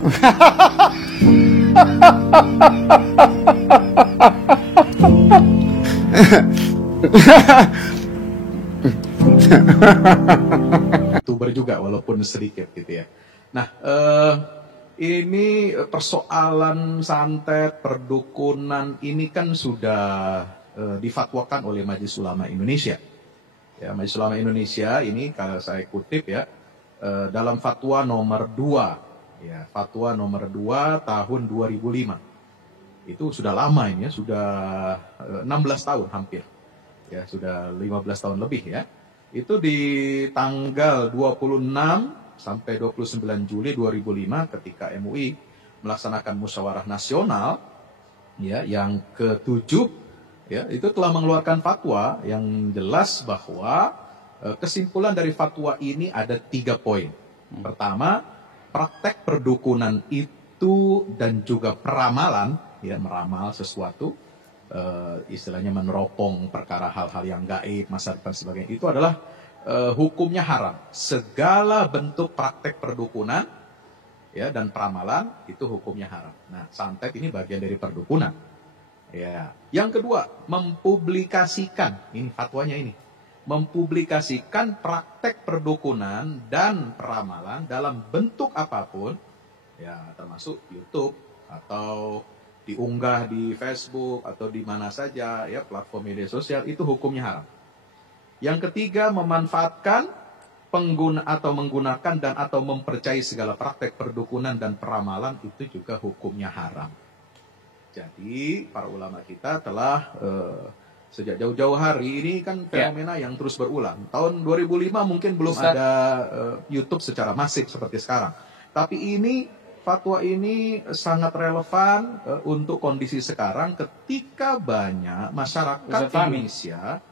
YouTuber juga walaupun sedikit gitu ya. Nah, ini persoalan santet, perdukunan ini kan sudah difatwakan oleh Majelis Ulama Indonesia. Ya, Majelis Ulama Indonesia ini kalau saya kutip ya, dalam fatwa nomor 2, ya, fatwa nomor 2 tahun 2005. Itu sudah lama ini ya, sudah 16 tahun hampir. Ya, sudah 15 tahun lebih ya. Itu di tanggal 26 sampai 29 Juli 2005 ketika MUI melaksanakan musyawarah nasional ya yang ke-7 ya, itu telah mengeluarkan fatwa yang jelas bahwa kesimpulan dari fatwa ini ada 3 poin. Pertama, praktek perdukunan itu dan juga peramalan, ya, meramal sesuatu, istilahnya meneropong perkara hal-hal yang gaib, masa depan sebagainya, itu adalah hukumnya haram. Segala bentuk praktek perdukunan ya dan peramalan itu hukumnya haram. Nah, santet ini bagian dari perdukunan. Ya. Yang kedua, mempublikasikan, ini fatwanya ini, mempublikasikan praktek perdukunan dan peramalan dalam bentuk apapun, ya termasuk YouTube atau diunggah di Facebook atau di mana saja ya platform media sosial, itu hukumnya haram. Yang ketiga, memanfaatkan pengguna atau menggunakan dan atau mempercayai segala praktek perdukunan dan peramalan itu juga hukumnya haram. Jadi para ulama kita telah sejak jauh-jauh hari ini kan fenomena yang terus berulang. Tahun 2005 mungkin belum ada YouTube secara masif seperti sekarang. Tapi ini fatwa ini sangat relevan untuk kondisi sekarang ketika banyak masyarakat Indonesia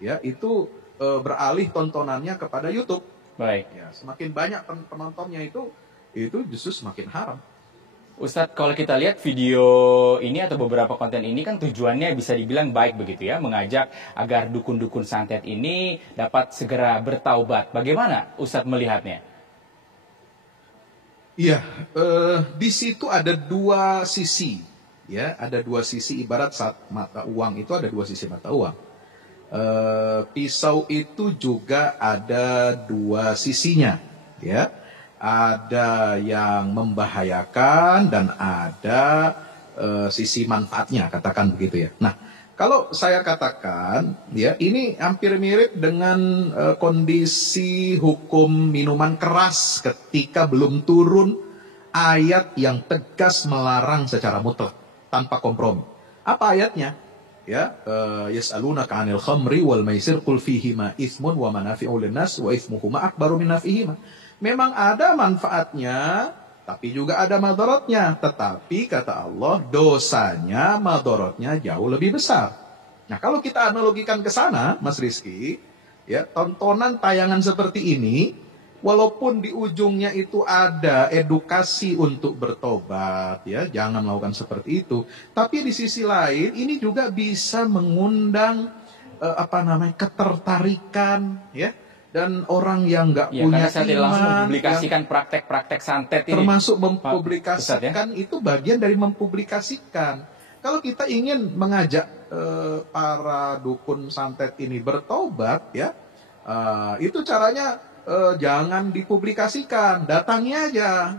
ya itu beralih tontonannya kepada YouTube. Baik. Ya, semakin banyak penontonnya itu justru semakin haram. Ustadz, kalau kita lihat video ini atau beberapa konten ini kan tujuannya bisa dibilang baik begitu ya, mengajak agar dukun-dukun santet ini dapat segera bertaubat. Bagaimana Ustadz melihatnya? Iya, di situ ada 2 sisi, ya, ada 2 sisi ibarat saat mata uang itu ada 2 sisi mata uang. Pisau itu juga ada 2 sisinya, ya. Ada yang membahayakan dan ada sisi manfaatnya, katakan begitu ya. Nah, kalau saya katakan ya ini hampir mirip dengan kondisi hukum minuman keras ketika belum turun ayat yang tegas melarang secara mutlak tanpa kompromi. Apa ayatnya? Ya, yas'alunaka 'anil khamri wal maisir qul fihima itsmun wa manafi'u lin-nas wa itsmuhuma akbaru min naf'ihima. Memang ada manfaatnya, tapi juga ada madaratnya. Tetapi kata Allah, dosanya, madaratnya jauh lebih besar. Nah, kalau kita analogikan ke sana, Mas Rizky, ya, tontonan tayangan seperti ini, walaupun di ujungnya itu ada edukasi untuk bertobat, ya, jangan melakukan seperti itu. Tapi di sisi lain, ini juga bisa mengundang ketertarikan, ya. Dan orang yang nggak punya saya iman, langsung mempublikasikan praktek-praktek santet ini. Termasuk mempublikasikan, itu bagian dari mempublikasikan. Kalau kita ingin mengajak para dukun santet ini bertobat, ya, itu caranya jangan dipublikasikan, datangi aja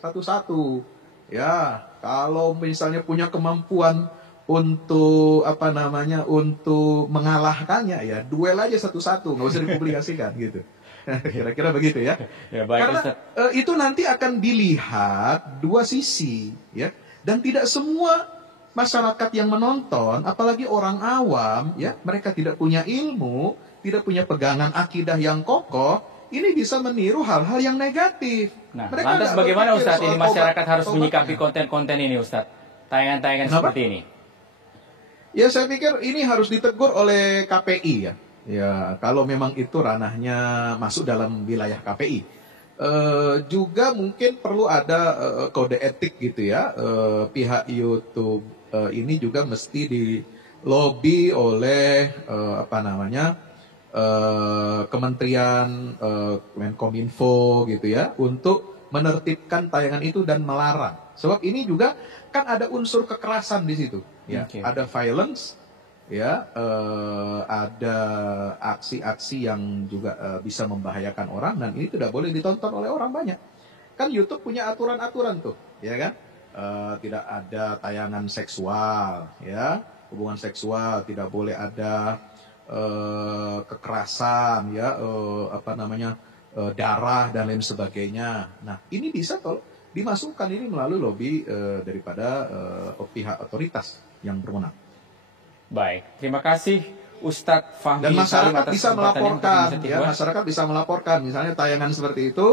satu-satu. Ya, kalau misalnya punya kemampuan untuk untuk mengalahkannya, ya duel aja satu-satu, nggak usah dipublikasikan gitu. Kira-kira begitu ya. Ya, baik, karena itu nanti akan dilihat 2 sisi, ya, dan tidak semua masyarakat yang menonton, apalagi orang awam, ya, mereka tidak punya ilmu, tidak punya pegangan akidah yang kokoh, ini bisa meniru hal-hal yang negatif. Nah, mereka lantas bagaimana Ustadz ini masyarakat harus menyikapi konten-konten ini, Ustadz? Tayangan-tayangan seperti ini. Ya, saya pikir ini harus ditegur oleh KPI ya. Ya, kalau memang itu ranahnya masuk dalam wilayah KPI. Juga mungkin perlu ada kode etik gitu ya. Pihak YouTube ini juga mesti dilobi oleh Kementerian Menkominfo gitu ya, untuk menertibkan tayangan itu dan melarang. Sebab ini juga kan ada unsur kekerasan di situ, ya. Oke. Ada violence, ya, ada aksi-aksi yang juga bisa membahayakan orang, dan ini tidak boleh ditonton oleh orang banyak. Kan YouTube punya aturan-aturan tuh, ya kan? Tidak ada tayangan seksual, ya, hubungan seksual, tidak boleh ada kekerasan, ya, darah dan lain sebagainya. Nah, ini bisa kalau dimasukkan ini melalui lobby daripada pihak otoritas yang berwenang. Baik, terima kasih Ustadz Fahmi Dan Salim masyarakat atas bisa kesempatannya untuk melaporkan, inisiatif ya, One. masyarakat bisa melaporkan. Misalnya tayangan seperti itu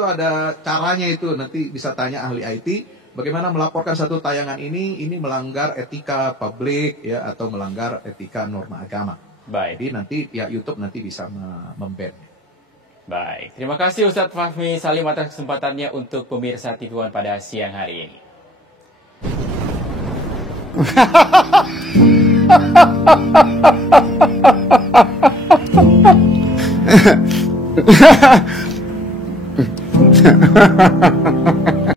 ada caranya itu, nanti bisa tanya ahli IT, bagaimana melaporkan satu tayangan ini melanggar etika publik, ya, atau melanggar etika norma agama. Baik. Jadi nanti pihak YouTube nanti bisa memban. Baik, terima kasih Ustadz Fahmi Salim atas kesempatannya untuk pemirsa TV One pada siang hari ini. Ha ha ha ha.